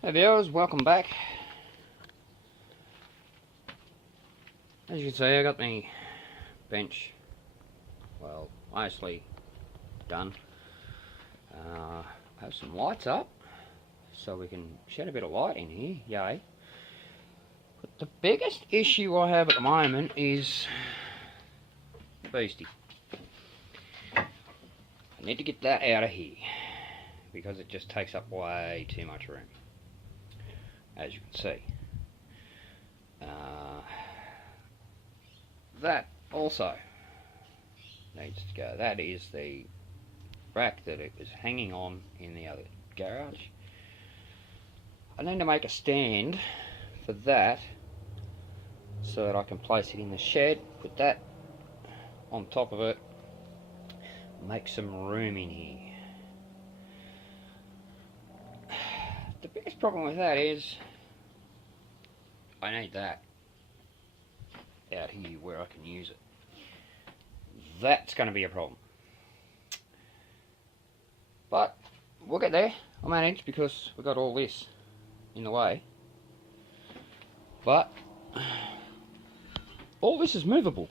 Hey viewers, welcome back. As you can see, I got my bench, well, mostly done. Have some lights up so we can shed a bit of light in here, yay. But the biggest issue I have at the moment is Beastie. I need to get that out of here because it just takes up way too much room, as you can see. That also needs to go. That is the rack that it was hanging on in the other garage. I need to make a stand for that so that I can place it in the shed, put that on top of it, make some room in here. The biggest problem with that is I need that out here where I can use it. That's going to be a problem. But we'll get there. I'll manage because we've got all this in the way. But all this is movable.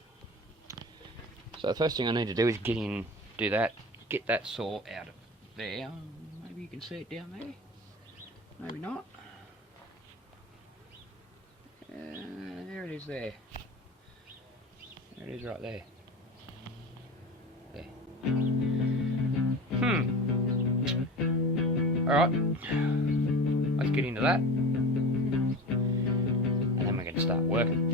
So the first thing I need to do is get in, do that, get that saw out of there. Maybe you can see it down there. Maybe not. There it is there. There it is right there. There. Alright. Let's get into that. And then we're going to start working.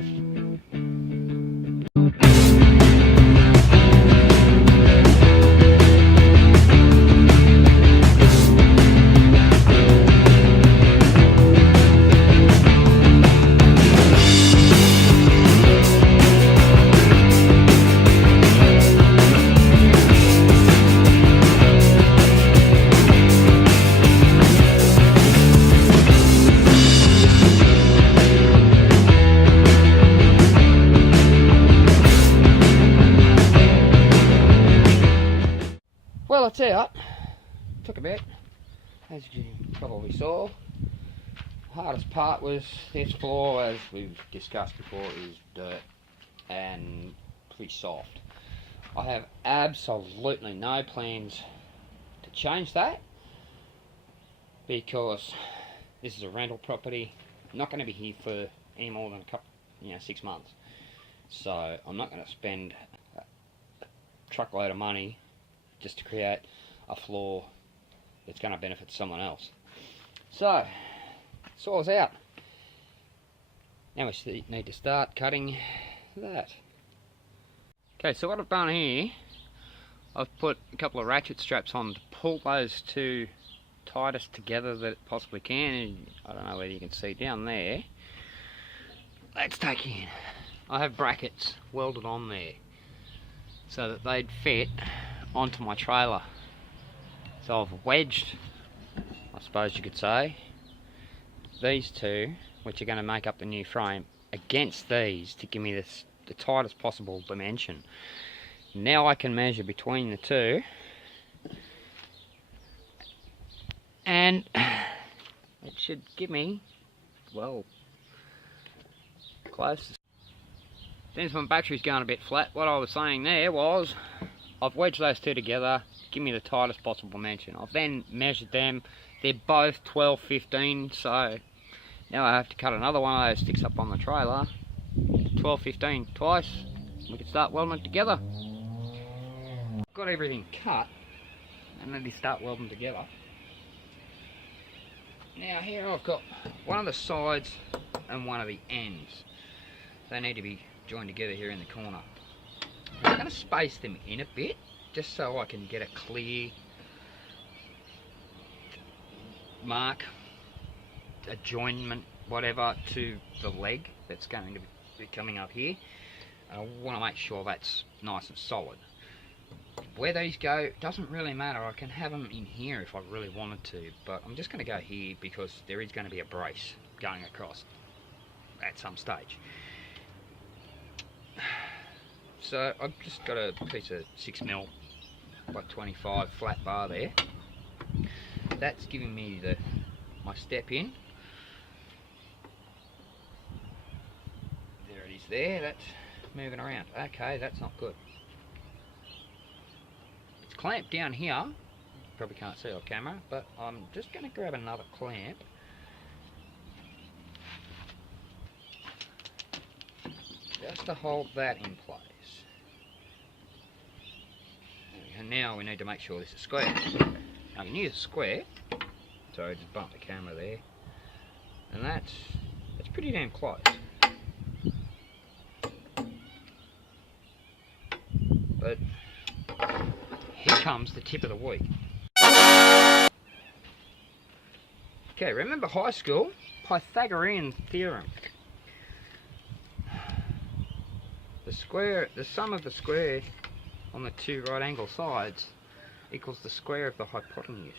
Well, it's out. Took a bit, as you probably saw. The hardest part was this floor, as we've discussed before, is dirt and pretty soft. I have absolutely no plans to change that because this is a rental property. I'm not going to be here for any more than 6 months. So I'm not going to spend a truckload of money just to create a floor that's going to benefit someone else. So, saw's out. Now we need to start cutting that. Okay, so what I've done here, I've put a couple of ratchet straps on to pull those two tightest together that it possibly can. And I don't know whether you can see down there. Let's take in. I have brackets welded on there so that they'd fit onto my trailer. So I've wedged, I suppose you could say, these two, which are going to make up the new frame, against these to give me the tightest possible dimension. Now I can measure between the two, and it should give me, well, close. Since my battery's going a bit flat, what I was saying there was I've wedged those two together, give me the tightest possible dimension. I've then measured them. They're both 12-15, so now I have to cut another one of those sticks up on the trailer. 12-15 twice. We can start welding it together. Got everything cut, and then we start welding together. Now here I've got one of the sides and one of the ends. They need to be joined together here in the corner. I'm going to space them in a bit, just so I can get a clear mark, adjoinment, whatever, to the leg that's going to be coming up here. I want to make sure that's nice and solid. Where these go doesn't really matter. I can have them in here if I really wanted to, but I'm just going to go here because there is going to be a brace going across at some stage. So I've just got a piece of 6mm by 25 flat bar there. That's giving me my step in there that's moving around. Okay, that's not good. It's clamped down here. Probably can't see on camera, but I'm just going to grab another clamp. Just to hold that in place. And now we need to make sure this is square. I can use a square. Sorry, just bumped the camera there. And that's pretty damn close. But here comes the tip of the week. Okay, remember high school? Pythagorean Theorem. The sum of the square on the two right angle sides equals the square of the hypotenuse.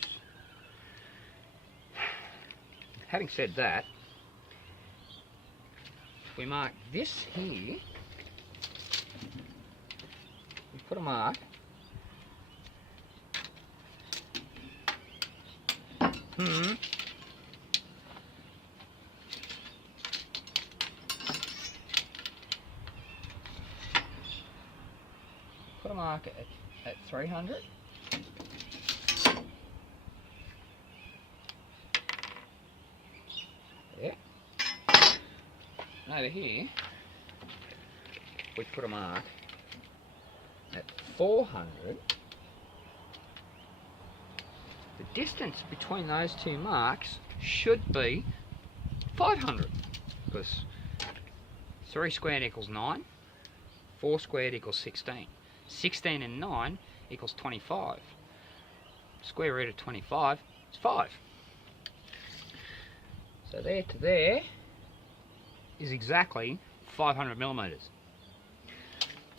Having said that, we mark this here, we put a mark, put a mark at 300. There. And over here, we put a mark at 400. The distance between those two marks should be 500, because 3 squared equals 9, 4 squared equals 16. 16 and 9 equals 25. Square root of 25 is 5. So there to there is exactly 500 millimeters.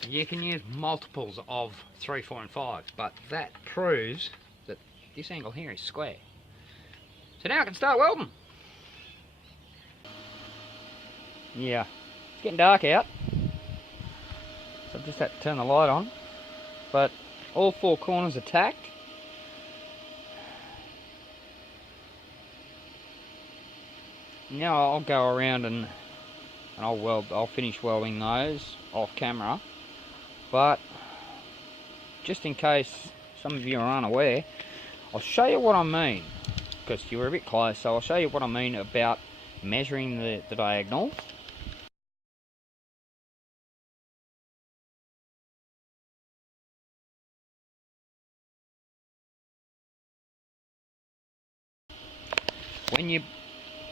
You can use multiples of 3, 4 and 5, but that proves that this angle here is square. So now I can start welding. Yeah, it's getting dark out, so I've just had to turn the light on, but all 4 corners are tacked. Now I'll go around and I'll finish welding those off camera, but just in case some of you are unaware, I'll show you what I mean, because you were a bit close, so I'll show you what I mean about measuring the diagonal.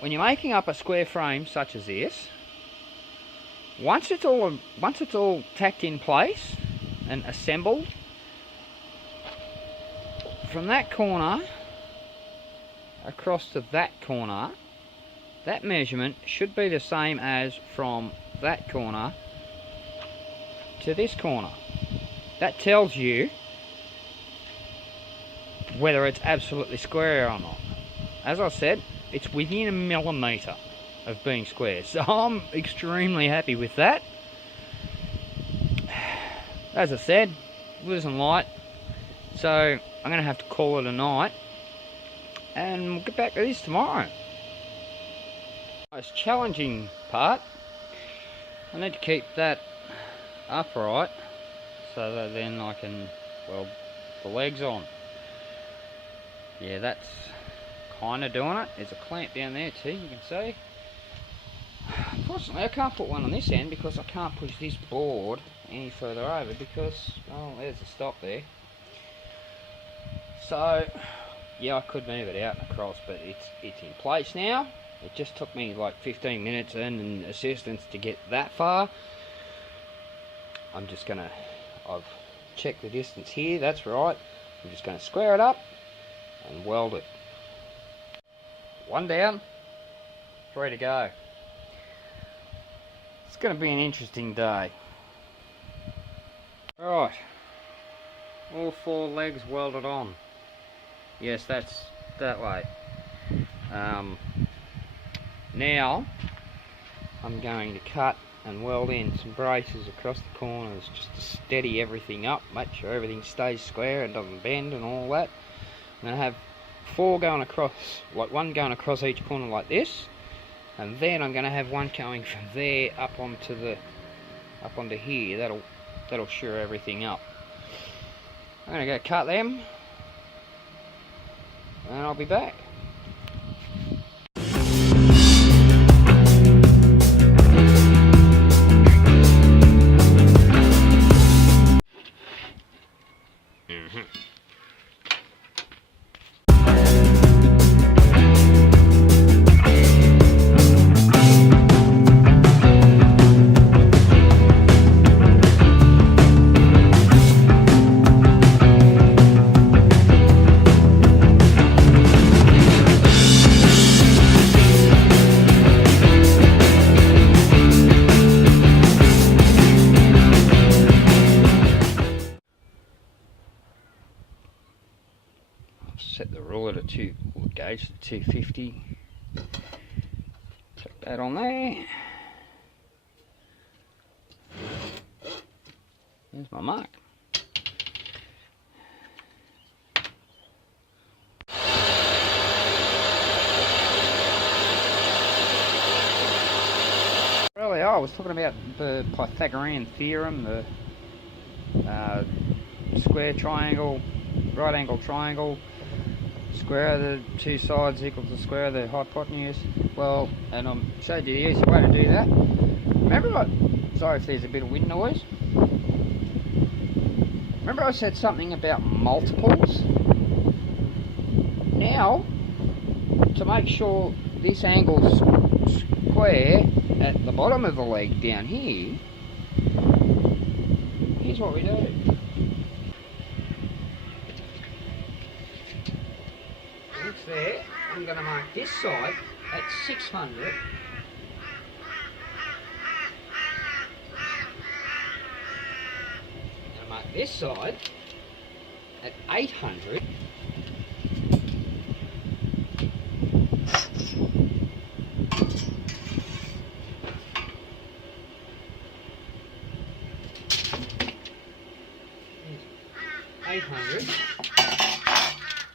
When you're making up a square frame such as this, once it's all tacked in place and assembled, from that corner across to that corner, that measurement should be the same as from that corner to this corner. That tells you whether it's absolutely square or not. As I said, it's within a millimetre of being square, so I'm extremely happy with that. As I said, losing light, so I'm going to have to call it a night, and we'll get back to this tomorrow. The most challenging part, I need to keep that upright so that then I can weld the legs on. Yeah, that's kind of doing it. There's a clamp down there too, you can see. Unfortunately I can't put one on this end because I can't push this board any further over because, oh, there's a stop there. So yeah, I could move it out and across, but it's in place now. It just took me like 15 minutes and assistance to get that far. I've checked the distance here, that's right. I'm just going to square it up and weld it. 1 down, 3 to go. It's going to be an interesting day. Right, all 4 legs welded on. Yes, that's that way. Now I'm going to cut and weld in some braces across the corners just to steady everything up, make sure everything stays square and doesn't bend and all that. I'm going to have 4 going across, like 1 going across each corner like this, and then I'm going to have 1 going from there up onto the up onto here, that'll sure everything up. I'm gonna go cut them, and I'll be back. Set the ruler to gauge to 250. Put that on there. There's my mark. Earlier I was talking about the Pythagorean Theorem, the square triangle, right angle triangle, square of the two sides equals the square of the hypotenuse. Well, and I showed you the easy way to do that. Remember sorry if there's a bit of wind noise. Remember I said something about multiples? Now, to make sure this angle's square at the bottom of the leg down here, here's what we do. There, I'm going to mark this side at 600. I'm going to mark this side at 800.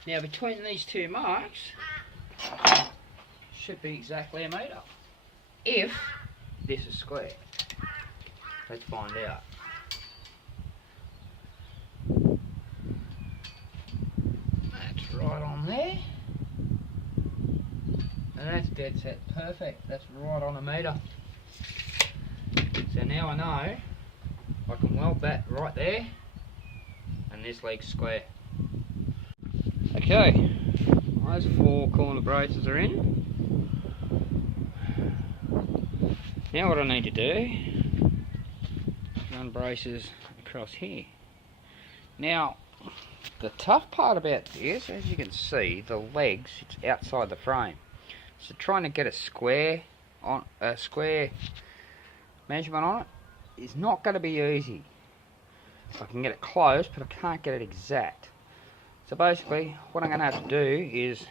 Now between these two marks should be exactly a metre, if this is square. Let's find out. That's right on there, and that's dead set perfect. That's right on a metre. So now I know I can weld that right there, and this leg's square. Okay, those 4 corner braces are in. Now what I need to do is run braces across here. Now, the tough part about this, as you can see, the legs, it's outside the frame. So trying to get a square measurement on it is not going to be easy. I can get it close, but I can't get it exact. So basically, what I'm going to have to do is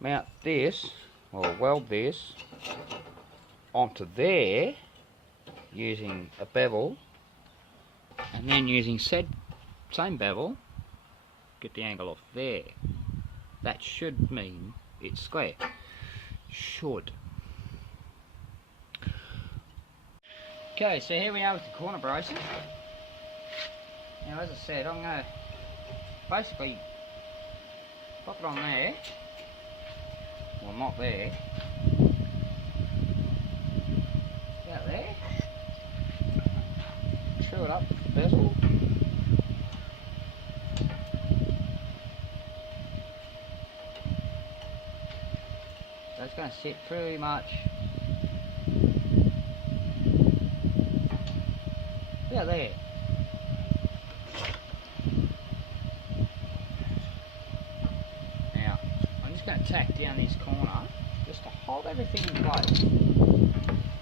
mount this, or weld this, onto there, using a bevel, and then using same bevel, get the angle off there. That should mean it's square. Should. Okay, so here we are with the corner braces. Now as I said, I'm going to basically pop it on there, well not there, about there, screw it up with the bezel, so it's going to sit pretty much about there. Going to tack down this corner just to hold everything in place, and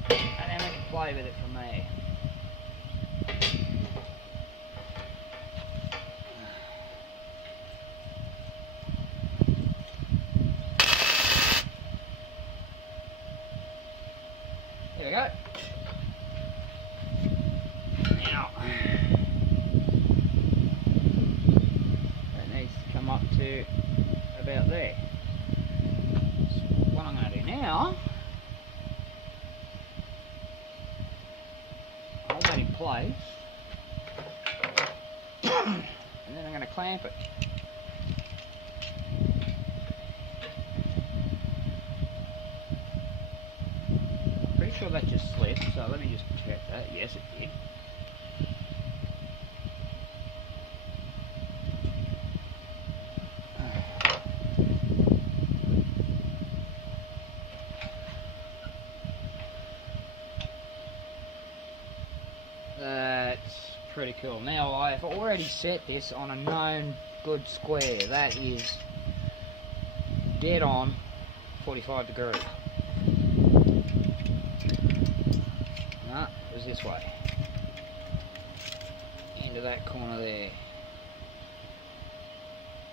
then we can play with it from there. There we go. Now that needs to come up to about there. What I'm going to do now hold that in place. And then I'm going to clamp it. Pretty sure that just slipped, so let me just check that. Yes, it did. That's pretty cool. Now I've already set this on a known good square. That is dead on 45 degrees. No, it was this way. Into that corner there.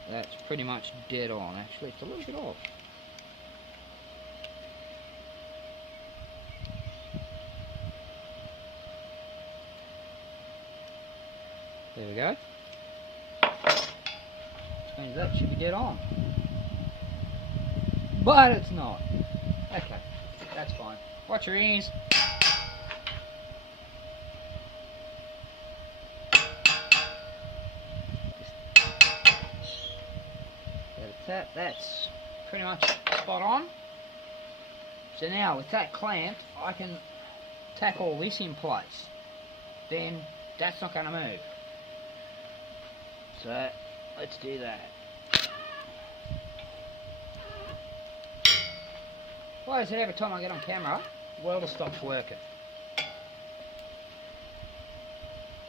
That's pretty much dead on. Actually, it's a little bit off. There we go. Which means that should be dead on. But it's not. Okay, that's fine. Watch your ears. That's pretty much spot on. So now with that clamped, I can tack all this in place. Then that's not going to move. So let's do that. Well, I said every time I get on camera, the welder stops working.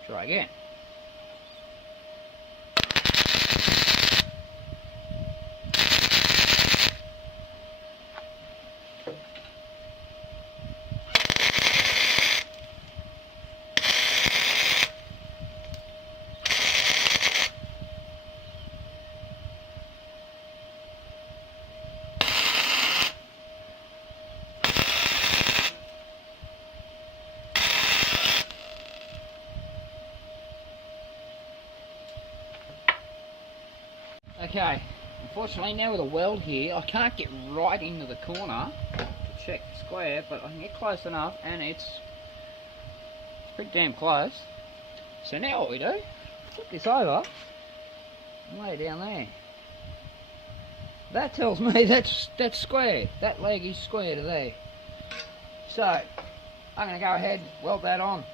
Try again. Okay, unfortunately now with a weld here, I can't get right into the corner to check the square, but I can get close enough, and it's pretty damn close. So now what we do, flip this over and lay it down there. That tells me that's square. That leg is square to there. So I'm going to go ahead and weld that on.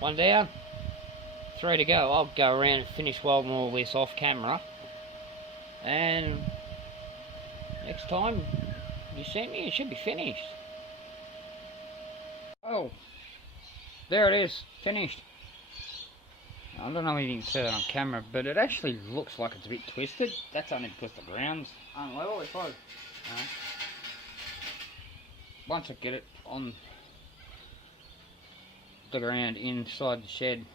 One down, 3 to go. I'll go around and finish welding all this off camera, and next time you see me it should be finished. Oh, there it is, finished. I don't know if you can see that on camera, but it actually looks like it's a bit twisted. That's only because the ground's unlevel. If I once I get it on the ground inside the shed,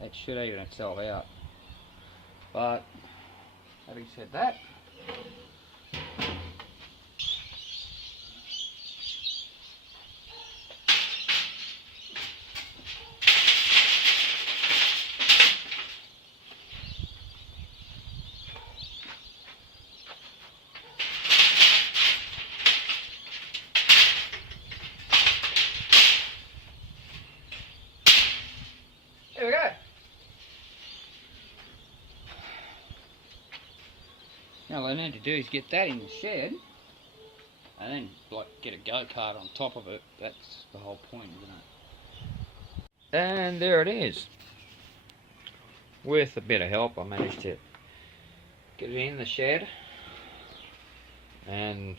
that should even itself out. But having said that, there we go. Now all I need to do is get that in the shed, and then like get a go-kart on top of it. That's the whole point, isn't it? And there it is. With a bit of help, I managed to get it in the shed and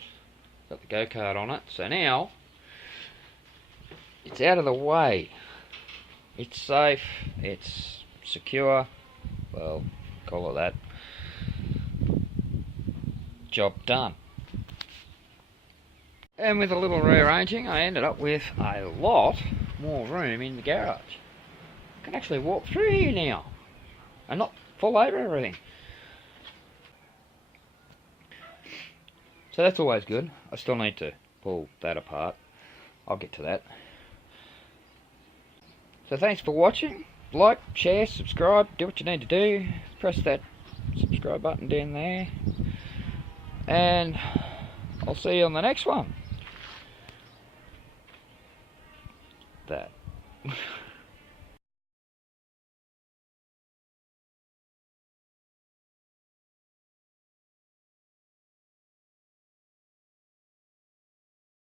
got the go-kart on it. So now it's out of the way. It's safe, it's secure, well, call it that. Job done. And with a little rearranging, I ended up with a lot more room in the garage. I can actually walk through here now and not fall over everything. So that's always good. I still need to pull that apart. I'll get to that. So thanks for watching. Like, share, subscribe, do what you need to do. Press that subscribe button down there. And I'll see you on the next one. That.